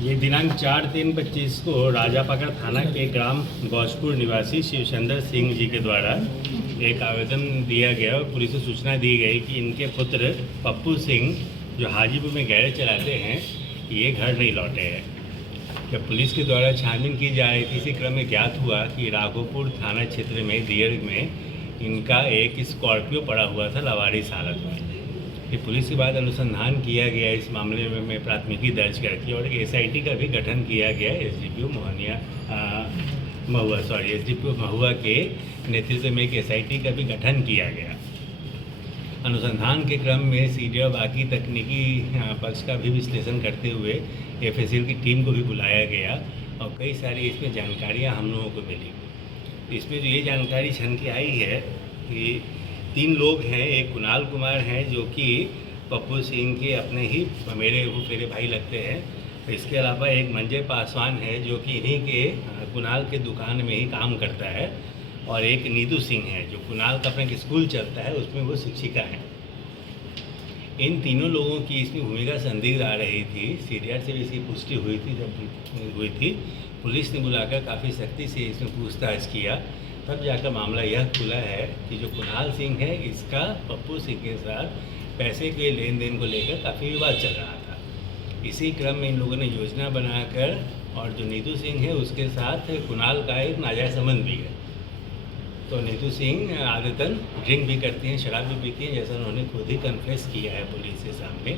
ये दिनांक 4/3/25 को राजापाकड़ थाना के ग्राम गौजपुर निवासी शिवचंद्र सिंह जी के द्वारा एक आवेदन दिया गया और पुलिस को सूचना दी गई कि इनके पुत्र पप्पू सिंह जो हाजीपुर में गैरेज चलाते हैं ये घर नहीं लौटे हैं। जब पुलिस के द्वारा छानबीन की जा रही थी, इसी क्रम में ज्ञात हुआ कि राघोपुर थाना क्षेत्र में दियर में इनका एक स्कॉर्पियो पड़ा हुआ था लावारिस हालत में। ये पुलिस के बाद अनुसंधान किया गया, इस मामले में प्राथमिकी दर्ज करके और SIT का भी गठन किया गया। SDPO महुआ के नेतृत्व में एक SIT का भी गठन किया गया। अनुसंधान के क्रम में सीडी और बाकी तकनीकी पक्ष का भी विश्लेषण करते हुए FSL की टीम को भी बुलाया गया और कई सारी इसमें जानकारियां हम लोगों को मिली। इसमें जो ये जानकारी छन के आई है कि 3 लोग हैं। एक कुणाल कुमार हैं जो कि पप्पू सिंह के अपने ही मेरे भाई लगते हैं। इसके अलावा एक मंजय पासवान है जो कि इन्हीं के कुणाल के दुकान में ही काम करता है, और एक नीतू सिंह है जो कुणाल का अपना स्कूल चलता है, उसमें वो शिक्षिका हैं। इन तीनों लोगों की इसमें भूमिका संदिग्ध आ रही थी। CDR से भी इसकी पुष्टि हुई थी। जब हुई थी, पुलिस ने बुलाकर काफ़ी सख्ती से इसमें पूछताछ किया, तब जाकर मामला यह खुला है कि जो कुणाल सिंह है इसका पप्पू सिंह के साथ पैसे के लेन देन को लेकर काफ़ी विवाद चल रहा था। इसी क्रम में इन लोगों ने योजना बनाकर, और जो नीतू सिंह है उसके साथ कुणाल का एक नाजायज़ संबंध भी है। तो नीतू सिंह आदतन ड्रिंक भी करती हैं, शराब भी पीती हैं, जैसा उन्होंने खुद ही कन्फेस किया है पुलिस के सामने।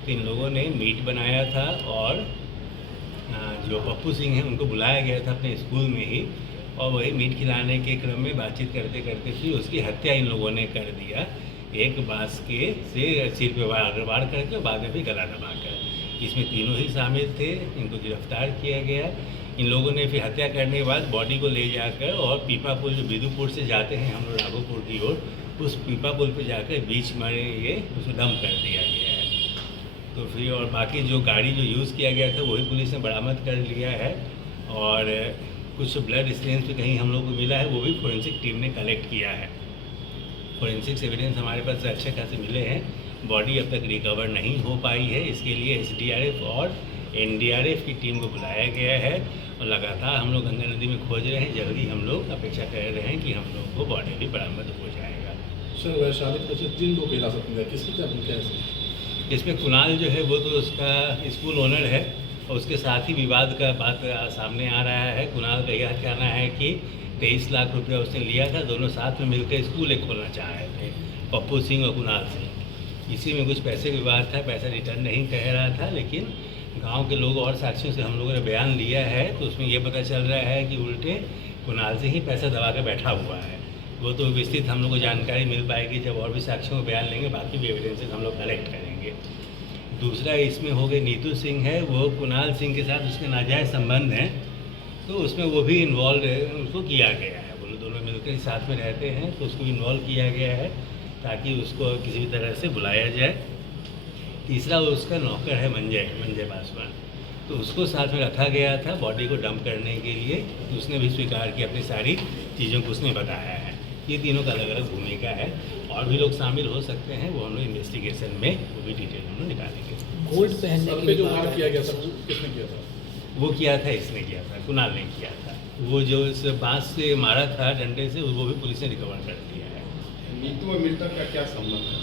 तो इन लोगों ने मीट बनाया था और जो पप्पू सिंह हैं उनको बुलाया गया था अपने स्कूल में ही, और वही मीट खिलाने के क्रम में बातचीत करते करते फिर उसकी हत्या इन लोगों ने कर दिया। एक बांस के से सिर पे वार करके, बाद में भी गला दबाकर। इसमें तीनों ही शामिल थे। इनको गिरफ्तार किया गया। इन लोगों ने फिर हत्या करने के बाद बॉडी को ले जाकर और पीपा पुल, जो बिदुपुर से जाते हैं हम लोग राघोपुर की ओर, उस पीपा पुल पे जाकर बीच में ये उसको डंप कर दिया गया है। तो फिर और बाकी जो गाड़ी जो यूज़ किया गया था वही पुलिस ने बरामद कर लिया है, और कुछ ब्लड स्टेन्स भी कहीं हम लोग को मिला है, वो भी फोरेंसिक टीम ने कलेक्ट किया है। फोरेंसिक्स एविडेंस हमारे पास अच्छे खासे मिले हैं। बॉडी अब तक रिकवर नहीं हो पाई है। इसके लिए SDRF और NDRF की टीम को बुलाया गया है और लगातार हम लोग गंगा नदी में खोज रहे हैं। जल्दी हम लोग अपेक्षा कर रहे हैं कि हम लोग को बॉडी भी बरामद हो जाएगा। सर, वैशाली के 3 लोग हिरासत में, किसकी क्या भूमिका है? इसमें कुणाल जो है वो तो उसका स्कूल ओनर है, और उसके साथ ही विवाद का बात सामने आ रहा है। कुणाल का यह कहना है कि 23 लाख रुपया उसने लिया था, दोनों साथ में मिलकर स्कूल एक खोलना चाह रहे थे, पप्पू सिंह और कुणाल सिंह। इसी में कुछ पैसे का विवाद था, पैसा रिटर्न नहीं कह रहा था, लेकिन गांव के लोग और साक्षियों से हम लोगों ने बयान लिया है तो उसमें ये पता चल रहा है कि उल्टे कुणाल से ही पैसा दबा कर बैठा हुआ है। वो तो विस्तृत हम लोग को जानकारी मिल पाएगी जब और भी साक्षियों को बयान लेंगे, बाकी भी एविडेंसेस हम लोग कलेक्ट करेंगे। दूसरा इसमें हो गए नीतू सिंह है, वो कुणाल सिंह के साथ उसके नाजायज़ संबंध हैं, तो उसमें वो भी इन्वॉल्व है, उसको किया गया है। वो दोनों मिलकर साथ में रहते हैं तो उसको इन्वॉल्व किया गया है ताकि उसको किसी भी तरह से बुलाया जाए। तीसरा उसका नौकर है मंजय पासवान, तो उसको साथ में रखा गया था बॉडी को डंप करने के लिए। तो उसने भी स्वीकार किया, अपनी सारी चीज़ों को उसने बताया है। ये तीनों का अलग अलग भूमिका है, और भी लोग शामिल हो सकते हैं, वो हम लोग इन्वेस्टिगेशन में वो भी डिटेल हम लोग निकालेंगे। गोल्ड पहनने के जो वार किया गया था वो किसने किया था? वो किया था, इसने किया था, कुणाल ने किया था। वो जो इस बांस से मारा था डंडे से, वो भी पुलिस ने रिकवर कर लिया है। नीतू और मृतक का क्या संबंध है?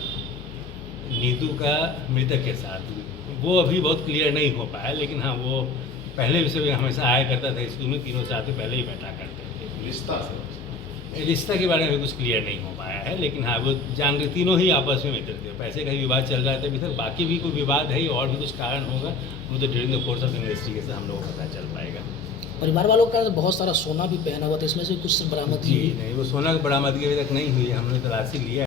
नीतू का मृतक के साथ वो अभी बहुत क्लियर नहीं हो पाया, लेकिन हाँ वो पहले से भी हमेशा आया करता था स्कूल में, तीनों साथ ही पहले ही बैठा करते थे। रिश्ता के बारे में कुछ क्लियर नहीं हो पाया है, लेकिन हाँ वो जान रहे तीनों ही आपस में मित्र थे। पैसे का ही विवाद चल रहा था अभी तक, बाकी भी कोई विवाद है और भी कुछ कारण होगा, वो तो during the course of investigation हम लोगों को पता चल पाएगा। परिवार वालों का बहुत सारा सोना भी पहना हुआ था, इसमें से कुछ बरामद जी नहीं, वो सोना की बरामदगी अभी तक नहीं हुई है, हमने तलाशी लिया।